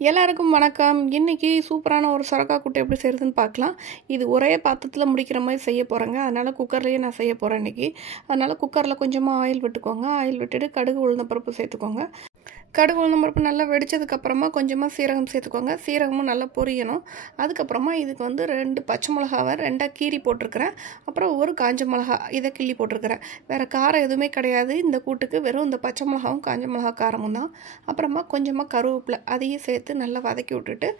எல்லாருக்கும் வணக்கம். இன்னைக்கு சூப்பரான ஒரு சொரக்காய் கூட்டு எப்படி செய்கிறதுன்னு பார்க்கலாம். இது ஒரே பாத்திரத்தில் முடிக்கிற மாதிரி செய்ய போகிறேங்க. அதனால் குக்கர்லேயே நான் செய்ய போகிறேன் இன்றைக்கி. அதனால் குக்கரில் கொஞ்சமாக ஆயில் விட்டுக்கோங்க. ஆயில் விட்டுட்டு கடுகு உளுந்தம்பருப்பு சேர்த்துக்கோங்க. கடுகு உளுந்தம்பருப்பு நல்லா வெடித்ததுக்கப்புறமா கொஞ்சமாக சீரகம் சேர்த்துக்கோங்க. சீரகமும் நல்லா பொரியணும். அதுக்கப்புறமா இதுக்கு வந்து 2 பச்சை மிளகாவை 2ஆக கீறி போட்டிருக்கிறேன். அப்புறம் ஒரு காஞ்ச மிளகா இதை கிள்ளி போட்டிருக்கிறேன். வேறு காரம் எதுவுமே கிடையாது இந்த கூட்டுக்கு. வெறும் இந்த பச்சை மிளகாவும் காஞ்ச மிளகா காரமும் தான். அப்புறமா கொஞ்சமாக கருவேப்பிலை அதையும் சேர்த்து நல்லா வதக்கி விட்டுட்டு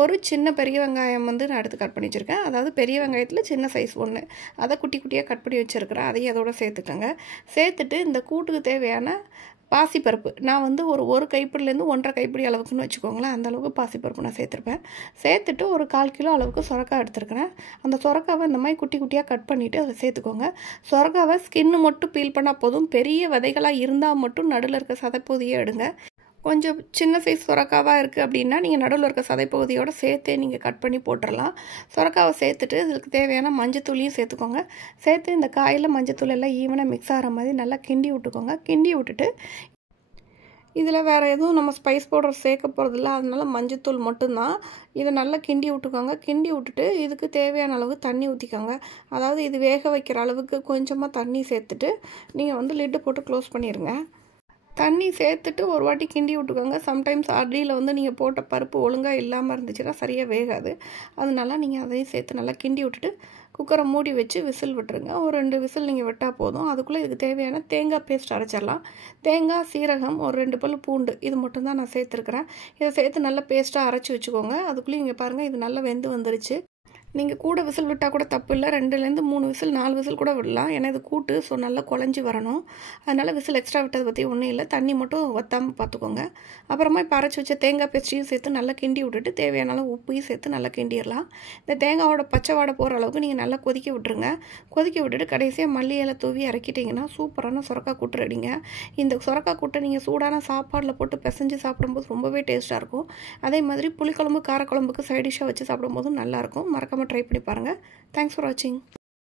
ஒரு சின்ன பெரிய வெங்காயம் வந்து நான் எடுத்து கட் பண்ணி வச்சுருக்கேன். அதாவது பெரிய வெங்காயத்தில் சின்ன சைஸ் ஒன்று அதை குட்டி குட்டியாக கட் பண்ணி வச்சுருக்கிறேன். அதையும் அதோட சேர்த்துக்கோங்க. சேர்த்துட்டு இந்த கூட்டுக்கு தேவையான பாசிப்பருப்பு நான் வந்து ஒரு கைப்பிடிலேருந்து 1.5 கைப்பிடி அளவுக்குன்னு வச்சுக்கோங்களேன். அந்த அளவுக்கு பாசிப்பருப்பு நான் சேர்த்துருப்பேன். சேர்த்துட்டு ஒரு 1/4 கிலோ அளவுக்கு சொரக்காய் எடுத்துருக்கிறேன். அந்த சொரக்காவை இந்த மாதிரி குட்டி குட்டியாக கட் பண்ணிவிட்டு அதை சேர்த்துக்கோங்க. சொரக்காவை ஸ்கின்னு மட்டும் பீல் பண்ணால் போதும். பெரிய விதைகளாக இருந்தால் மட்டும் நடுவில் இருக்க சதைப்பகுதியை எடுங்க. கொஞ்சம் சின்ன சைஸ் சொரக்காவாக இருக்குது அப்படின்னா நீங்கள் நடுவில் இருக்க சதைப்பகுதியோடு சேர்த்தே நீங்கள் கட் பண்ணி போட்டுடலாம். சொரக்காவை சேர்த்துட்டு இதுக்கு தேவையான மஞ்சத்தூளையும் சேர்த்துக்கோங்க. சேர்த்து இந்த காயில் மஞ்சத்தூள் எல்லாம் ஈவனாக மிக்ஸ் ஆகிற மாதிரி நல்லா கிண்டி விட்டுக்கோங்க. கிண்டி விட்டுட்டு இதில் வேறு எதுவும் நம்ம ஸ்பைஸ் பவுடர் சேர்க்க போகிறதில்ல. அதனால மஞ்சத்தூள் மட்டும்தான். இதை நல்லா கிண்டி விட்டுக்கோங்க. கிண்டி விட்டுட்டு இதுக்கு தேவையான அளவு தண்ணி ஊற்றிக்கோங்க. அதாவது இது வேக வைக்கிற அளவுக்கு கொஞ்சமாக தண்ணி சேர்த்துட்டு நீங்கள் வந்து லிட்டு போட்டு க்ளோஸ் பண்ணிடுங்க. தண்ணி சேர்த்துட்டு ஒரு வாட்டி கிண்டி விட்டுக்கோங்க. சம்டைம்ஸ் அடியில் வந்து நீங்கள் போட்ட பருப்பு ஒழுங்காக இல்லாமல் இருந்துச்சுன்னா சரியாக வேகாது. அதனால நீங்கள் அதையும் சேர்த்து நல்லா கிண்டி விட்டுட்டு குக்கரை மூடி வச்சு விசில் விட்டுருங்க. ஒரு 2 விசில் நீங்கள் விட்டால் போதும். அதுக்குள்ளே இதுக்கு தேவையான தேங்காய் பேஸ்ட் அரைச்சிடலாம். தேங்காய், சீரகம், ஒரு 2 பல் பூண்டு இது மட்டும்தான் நான் சேர்த்துருக்குறேன். இதை சேர்த்து நல்லா பேஸ்ட்டாக அரைச்சி வச்சுக்கோங்க. அதுக்குள்ளேயும் இங்கே பாருங்கள் இது நல்லா வெந்து வந்துருச்சு. நீங்கள் கூட விசில் விட்டால் கூட தப்பு இல்லை. 2லேருந்து 3 விசில் 4 விசில் கூட விடலாம். ஏன்னா இது கூட்டு ஸோ நல்லா குழஞ்சி வரணும். அதனால் விசில் எக்ஸ்ட்ரா விட்டதை பற்றி ஒன்றும் இல்லை. தண்ணி மட்டும் வற்றாமல் பார்த்துக்கோங்க. அப்புறமா இப்போ அரைச்சி வச்ச தேங்காய் பேஸ்ட்டையும் சேர்த்து நல்லா கிண்டி விட்டுட்டு தேவையான அளவு உப்பையும் சேர்த்து நல்லா கிண்டிடலாம். இந்த தேங்காயோட பச்சை வாடை போகிற அளவுக்கு நீங்கள் நல்லா கொதிக்க விட்டுருங்க. கொதிக்க விட்டுட்டு கடைசியாக மல்லி இலை தூவி இறக்கிட்டிங்கன்னா சூப்பரான சொரக்காய் கூட்டு ரெடிங்க. இந்த சொரக்காய் கூட்டை நீங்கள் சூடான சாப்பாடில் போட்டு பிசைஞ்சு சாப்பிடும்போது ரொம்பவே டேஸ்ட்டாக இருக்கும். அதே மாதிரி புளிக்குழம்பு காரக்குழம்புக்கு சைடிஷ்ஷாக வச்சு சாப்பிடும்போதும் நல்லாயிருக்கும். மறக்காமல் ட்ரை பண்ணி பாருங்கள். தேங்க்ஸ் ஃபார் வாட்சிங்.